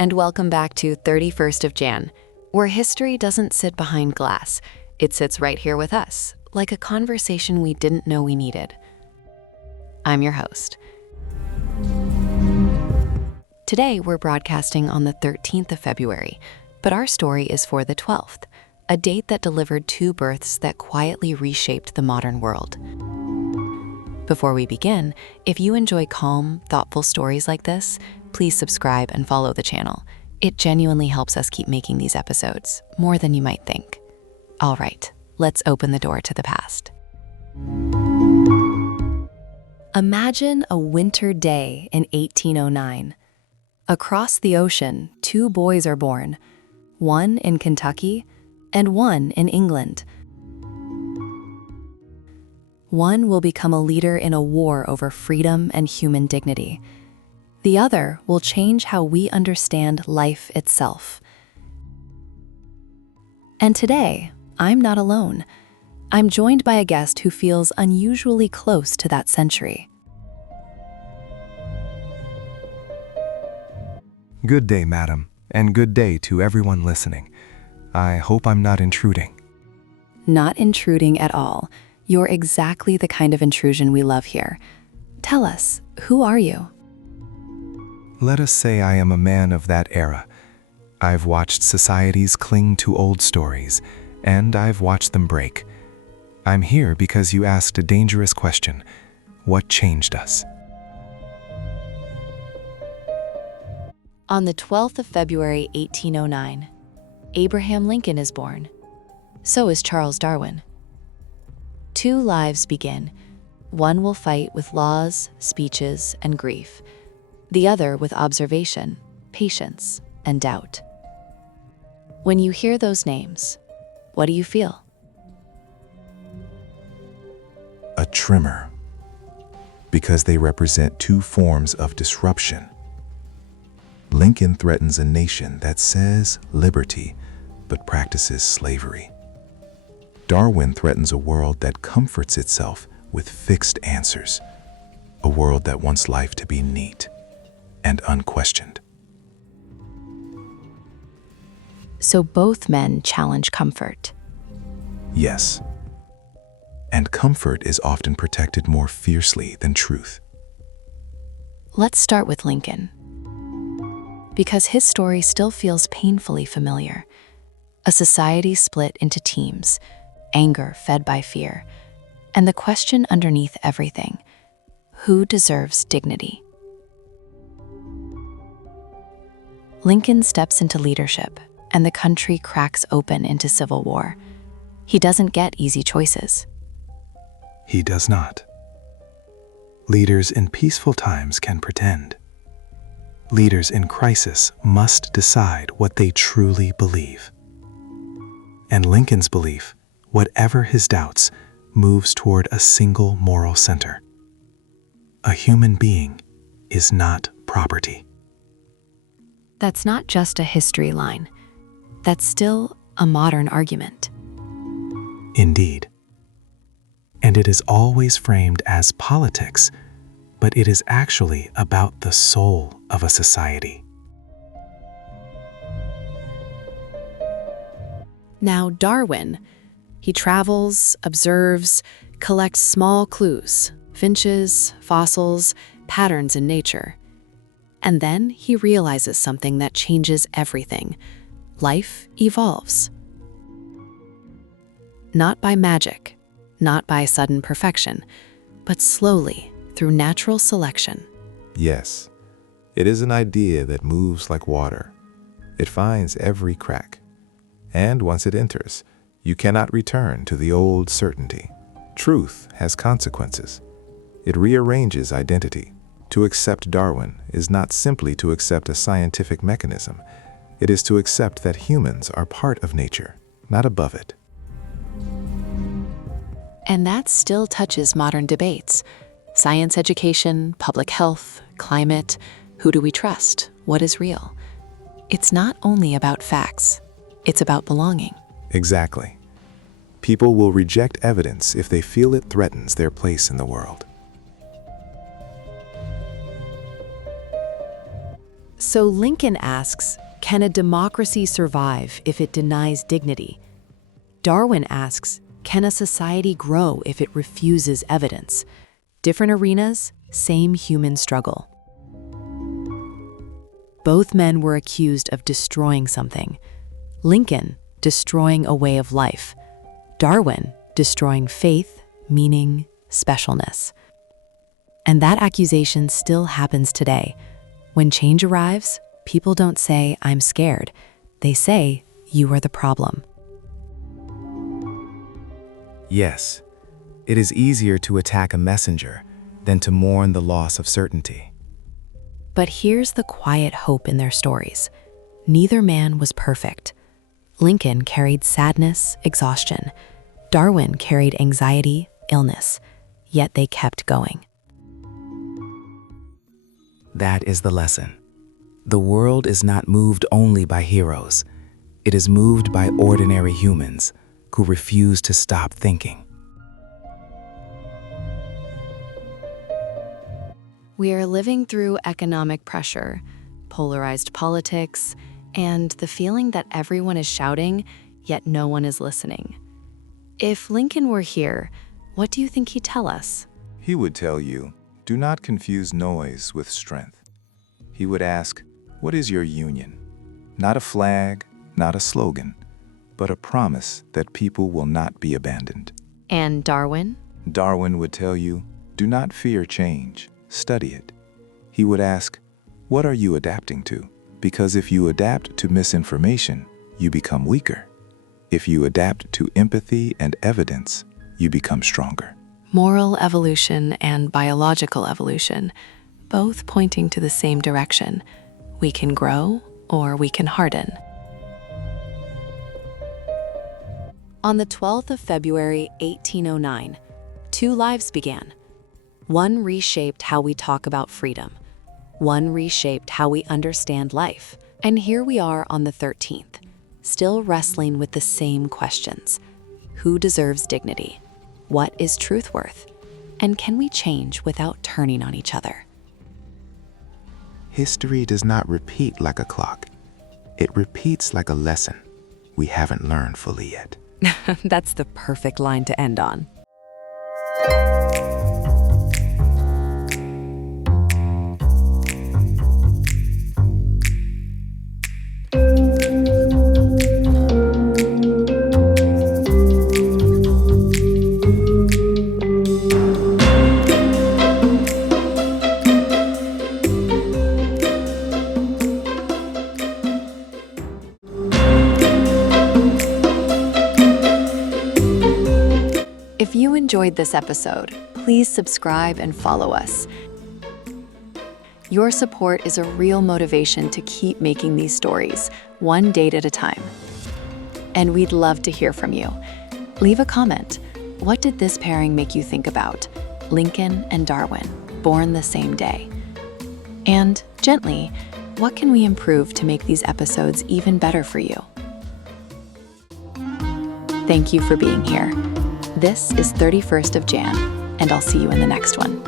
and welcome back to 31st of Jan, where history doesn't sit behind glass. It sits right here with us, like a conversation we didn't know we needed. I'm your host. Today, we're broadcasting on the 13th of February, but our story is for the 12th, a date that delivered two births that quietly reshaped the modern world. Before we begin, if you enjoy calm, thoughtful stories like this, please subscribe and follow the channel. It genuinely helps us keep making these episodes, more than you might think. All right, let's open the door to the past. Imagine a winter day in 1809. Across the ocean, two boys are born, one in Kentucky and one in England. One will become a leader in a war over freedom and human dignity. The other will change how we understand life itself. And today, I'm not alone. I'm joined by a guest who feels unusually close to that century. Good day, madam, and good day to everyone listening. I hope I'm not intruding. Not intruding at all. You're exactly the kind of intrusion we love here. Tell us, who are you? Let us say I am a man of that era. I've watched societies cling to old stories, and I've watched them break. I'm here because you asked a dangerous question. What changed us? On the 12th of February, 1809, Abraham Lincoln is born. So is Charles Darwin. Two lives begin. One will fight with laws, speeches, and grief. The other with observation, patience, and doubt. When you hear those names, what do you feel? A tremor, because they represent two forms of disruption. Lincoln threatens a nation that says liberty, but practices slavery. Darwin threatens a world that comforts itself with fixed answers, a world that wants life to be neat and unquestioned. So both men challenge comfort. Yes. And comfort is often protected more fiercely than truth. Let's start with Lincoln, because his story still feels painfully familiar. A society split into teams, anger fed by fear, and the question underneath everything: who deserves dignity? Lincoln steps into leadership, and the country cracks open into civil war. He doesn't get easy choices. He does not. Leaders in peaceful times can pretend. Leaders in crisis must decide what they truly believe. And Lincoln's belief, whatever his doubts, moves toward a single moral center. A human being is not property. That's not just a history line. That's still a modern argument. Indeed. And it is always framed as politics, but it is actually about the soul of a society. Now, Darwin, he travels, observes, collects small clues, finches, fossils, patterns in nature. And then he realizes something that changes everything. Life evolves. Not by magic, not by sudden perfection, but slowly through natural selection. Yes, it is an idea that moves like water. It finds every crack. And once it enters, you cannot return to the old certainty. Truth has consequences. It rearranges identity. To accept Darwin is not simply to accept a scientific mechanism. It is to accept that humans are part of nature, not above it. And that still touches modern debates. Science education, public health, climate, who do we trust? What is real? It's not only about facts, it's about belonging. Exactly. People will reject evidence if they feel it threatens their place in the world. So Lincoln asks, can a democracy survive if it denies dignity? Darwin asks, can a society grow if it refuses evidence? Different arenas, same human struggle. Both men were accused of destroying something. Lincoln, destroying a way of life. Darwin, destroying faith, meaning, specialness. And that accusation still happens today. When change arrives, people don't say, I'm scared. They say, you are the problem. Yes, it is easier to attack a messenger than to mourn the loss of certainty. But here's the quiet hope in their stories. Neither man was perfect. Lincoln carried sadness, exhaustion. Darwin carried anxiety, illness. Yet they kept going. That is the lesson. The world is not moved only by heroes. It is moved by ordinary humans who refuse to stop thinking. We are living through economic pressure, polarized politics, and the feeling that everyone is shouting, yet no one is listening. If Lincoln were here, what do you think he'd tell us? He would tell you, do not confuse noise with strength. He would ask, what is your union? Not a flag, not a slogan, but a promise that people will not be abandoned. And Darwin? Darwin would tell you, do not fear change, study it. He would ask, what are you adapting to? Because if you adapt to misinformation, you become weaker. If you adapt to empathy and evidence, you become stronger. Moral evolution and biological evolution, both pointing to the same direction. We can grow or we can harden. On the 12th of February, 1809, two lives began. One reshaped how we talk about freedom. One reshaped how we understand life. And here we are on the 13th, still wrestling with the same questions. Who deserves dignity? What is truth worth? And can we change without turning on each other? History does not repeat like a clock. It repeats like a lesson we haven't learned fully yet. That's the perfect line to end on. If you enjoyed this episode, please subscribe and follow us. Your support is a real motivation to keep making these stories, one date at a time. And we'd love to hear from you. Leave a comment. What did this pairing make you think about? Lincoln and Darwin, born the same day. And gently, what can we improve to make these episodes even better for you? Thank you for being here. This is 31st of Jan, and I'll see you in the next one.